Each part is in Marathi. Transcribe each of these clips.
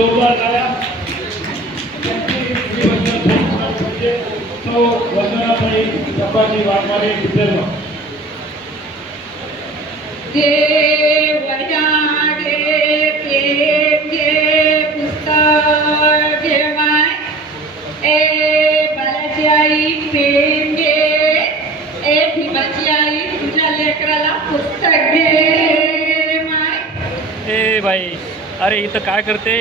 जोरदार टाळ्या. वंदनाताई चपाती वाघमारे विदर्भ. देवया गे प्रेम गे पुस्तक घेवाय ए बालाची आई प्रेम गे ए भीमाची आई तुझ्या लेकराला पुस्तक घे माय. ए बाई, अरे इथं काय करते?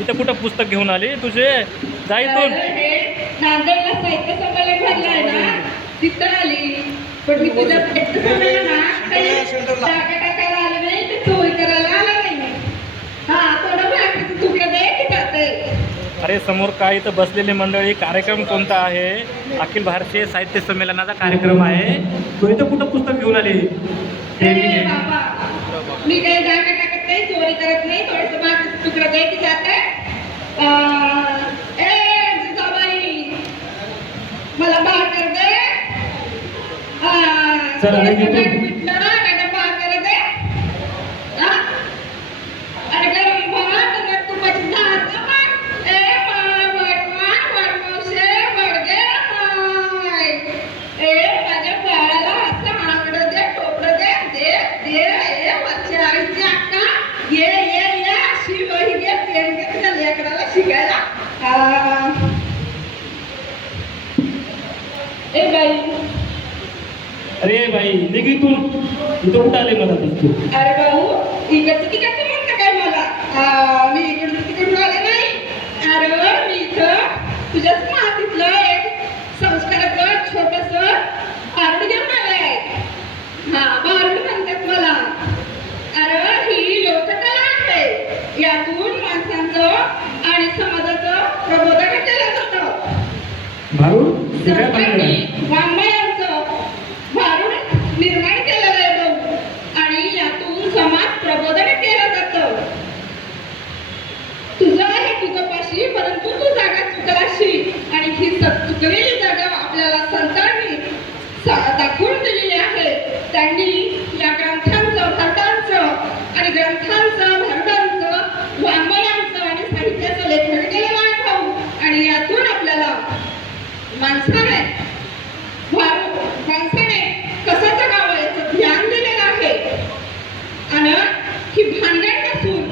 इथं कुठं पुस्तक घेऊन आली तुझे? जा इथून. नांदेडला साहित्य संमेलन भरलंय ना, तिथं आली. पण मी तुझ्या साहित्य संमेलना काही टाका टाकायला आले नाही, ते चोरी करायला आलं नाही. हा, थोडं भाकरीचं तुकडं दे की जाते. अरे समोर काय इथं बसलेली मंडळी, कार्यक्रम कोणता आहे? अखिल भारतीय साहित्य संमेलनाचा कार्यक्रम आहे. तू इथं कुठं पुस्तक घेऊन आली? बाबा, मी काही टाका टाकत नाही, चोरी करत नाही. थोडंसं भाकरीचं तुकडं दे की जाते. मला भाकर दे. भाकर दे. अरे गरम भात आणि तुपाची भात. ए वडमावशे वडगे माय. ए माझ्या बाळाला असं आंगडं दे, टोपडं दे. दे दे. ए वरच्या आईची अक्का ये ये ये. अशी वही घे, पेन घे तुझ्या लेकराला शिकायला. ए बाई, अरे बाई निघ इथून. इथं कुठं आले मला तू? अरे भाऊ, इकडचं तिकडचं म्हणतं काय मला? मी इकडचं तिकडून आले नाही. अरे मी इथं तुझ्याच मातीतलं एक संस्काराचं छोटंसं भारुड घेऊन आले आहे. हा, भारुड म्हणतात मला. अरे ही लोककला आहे. यातून माणसांचं आणि समाजाचं प्रबोधन केलं जातं. भारूड वाङ्मयांचं भारूड निर्माण केलेलं आहे भाऊ, आणि यातून समाज प्रबोधन केलं जातं. तुझं आहे तुझ्यापाशी, परंतु तू जागा चुकलाशी, आणि ही चुकलेली जागा आपल्याला संतांनी दाखवून दिलेली आहे. त्यांनी या ग्रंथांचं, भारतांचं आणि ग्रंथांचं, भारतांचं, वाङ्मयांचं आणि साहित्याचं लेखन केलेलं आहे भाऊ. आणि यातून आपल्याला माणसाने कसं जगावं याचं ज्ञान दिलेलं आहे. आणि ही भानगड नसून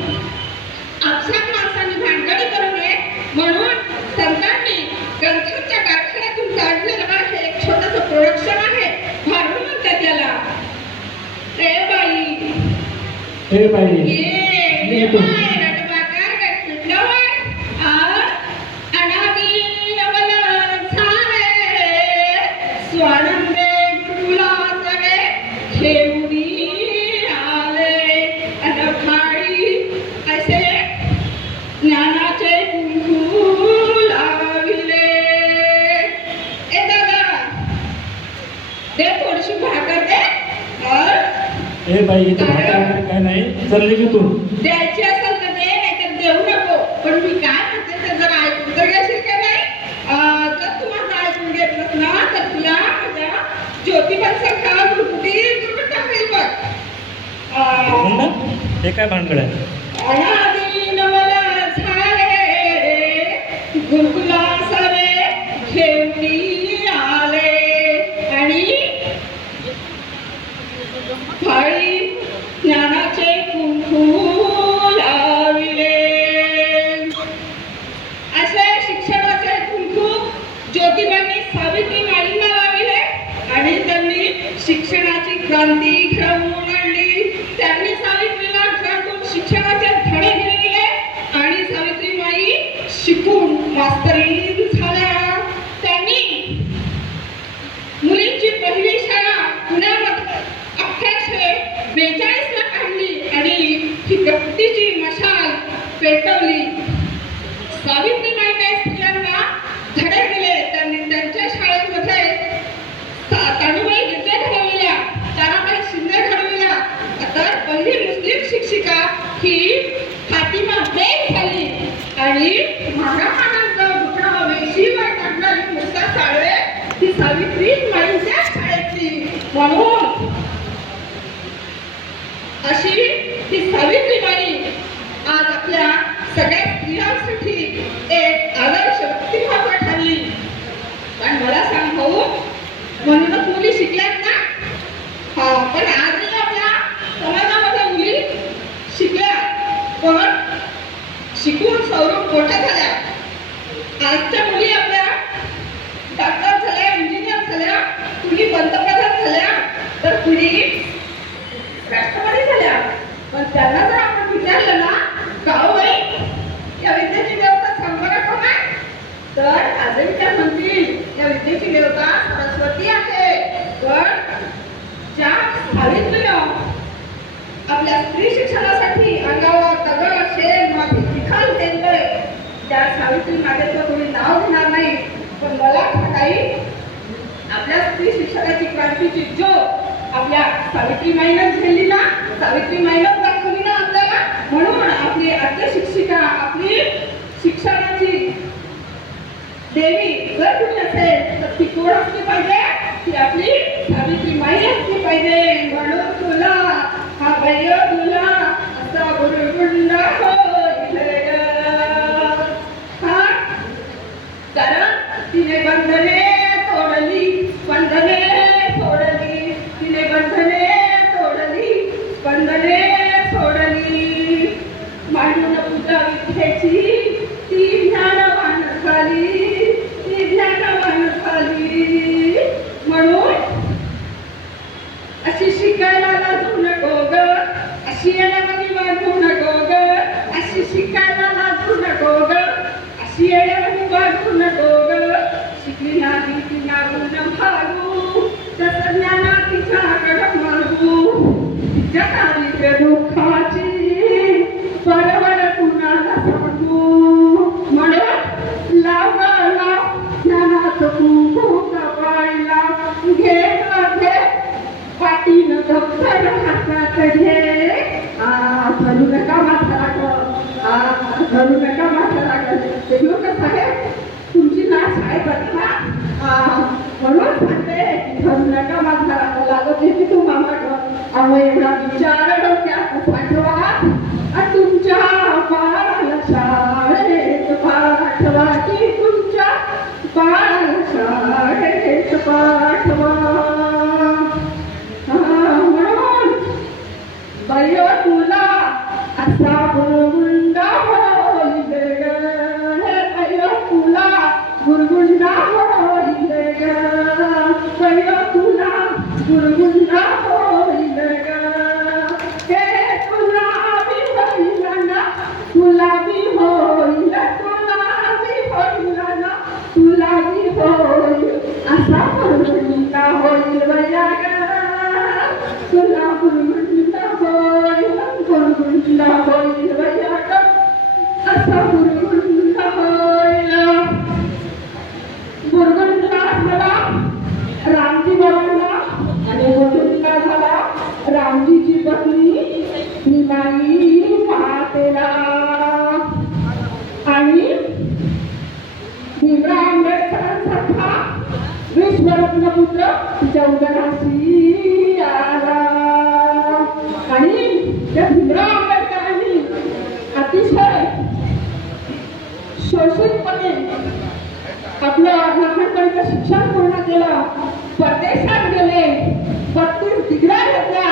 आपसात माणसांनी भानगडी करू नये म्हणून संतांनी ग्रंथांच्या कारखान्यातून काढलेलं आहे एक छोटंसं प्रोडक्शन आहे. भारूड म्हणतात त्याला. ए बाई, ए बाई, ये रटबाकार गटपिटल्यावर अनादी स्वानंदे गुरुला सगळे घेऊनी आले. अनखाळी असे ज्ञानाचे कुंकू लाविले. ए दादा, दे थोडीशी भाकर दे. ए बाई, इथं भाकर वगैरे काय नाही. चल निघ तू. द्यायची असेल तर दे, नाहीतर देऊ नको. पण मी काय म्हणते ते जरा ऐकून तर घेशील का नाही? जर तू माझं ऐकून घेतलंस ना, तर तुला माझ्या ज्योतिबांसारखा गुरकुटी दुर्गट टाकेल बघ. हे काय भानगड आहे? अनादी नवला झाले, गुरुकुला सारे घेऊनी आले. आणि थाळी ज्ञानाचे कुंकू लाविले. असे शिक्षणाचे कुंकू ज्योतिबांनी सावित्रीबाईंना लाविले, आणि त्यांनी शिक्षणाची क्रांती घडवून आणली. त्यांनी सावित्रीला घरातून शिक्षणाचे धडे दिले, आणि सावित्रीबाई शिकून मास्तरीण झाल्या. त्यांनी मुलींची पहिली शाळा पुण्यामध्ये 1842 ला काढली, आणि ही गप्तीची मशाल पेटवली. सावित्रीबाईंनी स्त्रियांना धडे दिले. त्यांनी त्यांच्या शाळेमध्ये तानुबाई गिरजे घडविल्या, ताराबाई शिंदे घडविल्या. तर पहिली मुस्लिम शिक्षिका ही फातिमा बेग झाली, आणि महाराष्ट्राचा दुसरा वेशीवर टाकणारी मुक्ता साळवे ही सावित्रीबाईंच्या शाळेतली. म्हणून अशी ही सावित्रीबाई आज आपल्या सगळ्या स्त्रियांसाठी एक आदर्श व्यक्तिमत्व ठरली. पण मला सांग भाऊ, म्हणूनच मुली शिकल्यात ना. हा, पण आजही आपल्या समाजामध्ये मुली शिकल्या, पण शिकून सौरभ मोठ्या झाल्या. आजच्या मुली आपल्या डॉक्टर झाल्या, इंजिनियर झाल्या, कुणी पंतप्रधान झाल्या, तर कुणी राष्ट्रपती झाल्या. पण त्यांना जर आपण विचारलं ना, का होय या विद्येची देवता संपदा कोण आहे, तर आजही त्या म्हणतील या विद्येची देवता सरस्वती आहे. पण ज्या सावित्रीनं आपल्या स्त्री शिक्षणासाठी अंगावर दगड, शेण, माती, चिखल घेतलंय, त्या सावित्री मातेचं कोणी नाव घेणार नाही. पण मला काही आपल्या स्त्री शिक्षणाची क्रांतीची ज्योत आपल्या सावित्रीबाईंनाच झेलली ना, सावित्रीबाईंनाच दाखवली ना आपल्याला. म्हणून आपली आद्य शिक्षिका, आपली शिक्षणाची देवी जर कुणी असेल तर ती कोण असली पाहिजे, ती आपली सावित्रीबाई असली पाहिजे. म्हणून तुला हा बाई तुला असा गुरुगुंडा हा, कारण तिने बंधने तोडली, बंधने सोडली, तिने बंधने तोडली, बंधने सोडली. मांडून पूजा विद्येची ती ज्ञानवान झाली, ती ज्ञानवान झाली. म्हणून अशी शिकायला लाजू नको ग, अशी येण्यामध्ये वाजू नको ग, अशी शिकायला लाजू नको ग, अशी येण्यामध्ये वाजू नको ग. शिकली नाही तिला गुण भागू, तसं ज्ञाना तिच्याकडं मागू. तिच्या काळीच्या दुःखाची परवड कुणाला सांगू. म्हणून लाव ज्ञानाचं कुंकू कपाळीला घे घे, पाठीनं दप्तर हातात घे. धरू नका माझा राग, धरू नका माझा राग. ते लोक साहेब तुमची ना शाळेत जाते ना, म्हणून सांगते धरू नका माझा राग. लागत येते तू मामाकडं. अहो एवढा विचार डोक्यात पाठवा, तुमच्या बाळाला शाळेत पाठवा, की तुमच्या बाळाला शाळेत पाठवा. म्हणून बाई तुला असा गुरुगुंडा होईल ग, बाई तुला गुरुगुंडा होईल ग, बाई तुला गुरुगुंडा होईल ग. हे तुला बी होईल ना, तुला बी होईल, तुला बी होईल ना, तुला बी होईल. असा गुरुगुंडा होईल बया ग, तुला गुरुगुंडा होईल, गुरुगुंडा होईल बया ग, असा गुरुगुंडा होईल. गुरुगुंडा झाला रामजी बाबांना, आणि गुरुगुंडा झाला रामजीची पत्नी भीमाई मातेला. आणि भीमराव आंबेडकरांसारखा विश्वरत्न पुत्र तिच्या उदराशी आला. आणि त्या भीमराव आंबेडकरांनी अतिशय शोषितपणे आपलं लहानपणीचं शिक्षण पूर्ण केलं, परदेशात गेले, 32 डिग्र्या घेतल्या,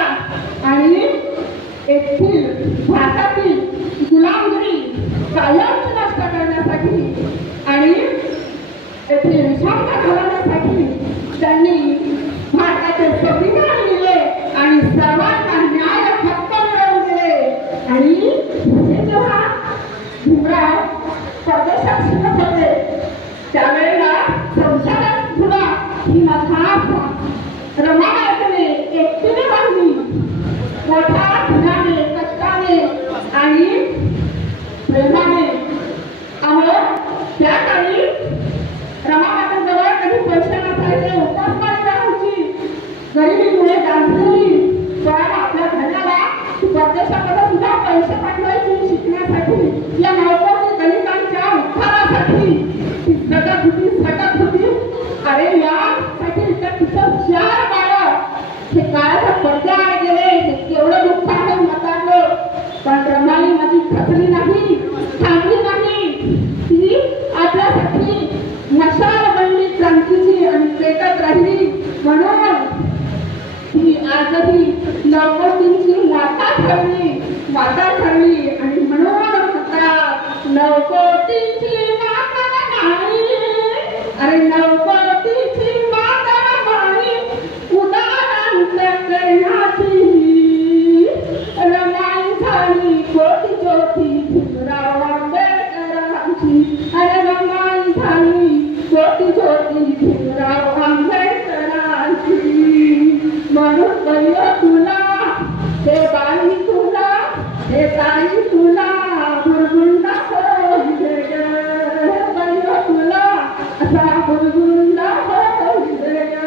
आणि येथील भारतातील गुलामगिरी कायमची नष्ट करण्यासाठी आणि येथील विषमता घालवण्यासाठी त्यांनी भारताचे संविधान लिहिले आणि सर्वांना न्याय हक्क मिळवून दिले. आणि हे जेव्हा भीमराव परदेशात शिकत होते त्यावेळेला संसारात सुद्धा ही माझा रमाबाईने एकटीने बांधली, मोठ्या धनाने, कष्टाने आणि प्रेमाने. अहो त्या काळी रमाबाईजवळ कधी पैसे नसायचे, उपासमारी राहायची, गरिबीमुळे गांजलेली. पण आपल्या घराला परदेशामध्ये सुद्धा पैसे पाठवायचे शिकण्यासाठी, या नौकरी दलितांच्या उत्थानासाठी ती झटत होती. अरे यासाठी तिचं 4 बाळं हे काळाच्या पडद्याआड गेले, हे केवढं दुःख खचली नाही, थांबली नाही. ती आपल्यासाठी मशाल बनली क्रांतीची आणि पेटत राहिली. म्हणून ती आजही नवकोटींची माता ठरली आणि म्हणून म्हणतात नवकोटींची माता नाही. अरे नवकोटीची माता नाही, उदाहरण करण्याची रमाई झाली कोटी ज्योती भीमराव आंबेडकरांची. अरे रमाई झाली कोटी ज्योती भीमराव आंबेडकरांची. म्हणून बैल तुला, हे बाई तुला, हे ताई तुला, भुरगुंडा होईल ग. बैल तुला असा भुरगुंडा होईल ग.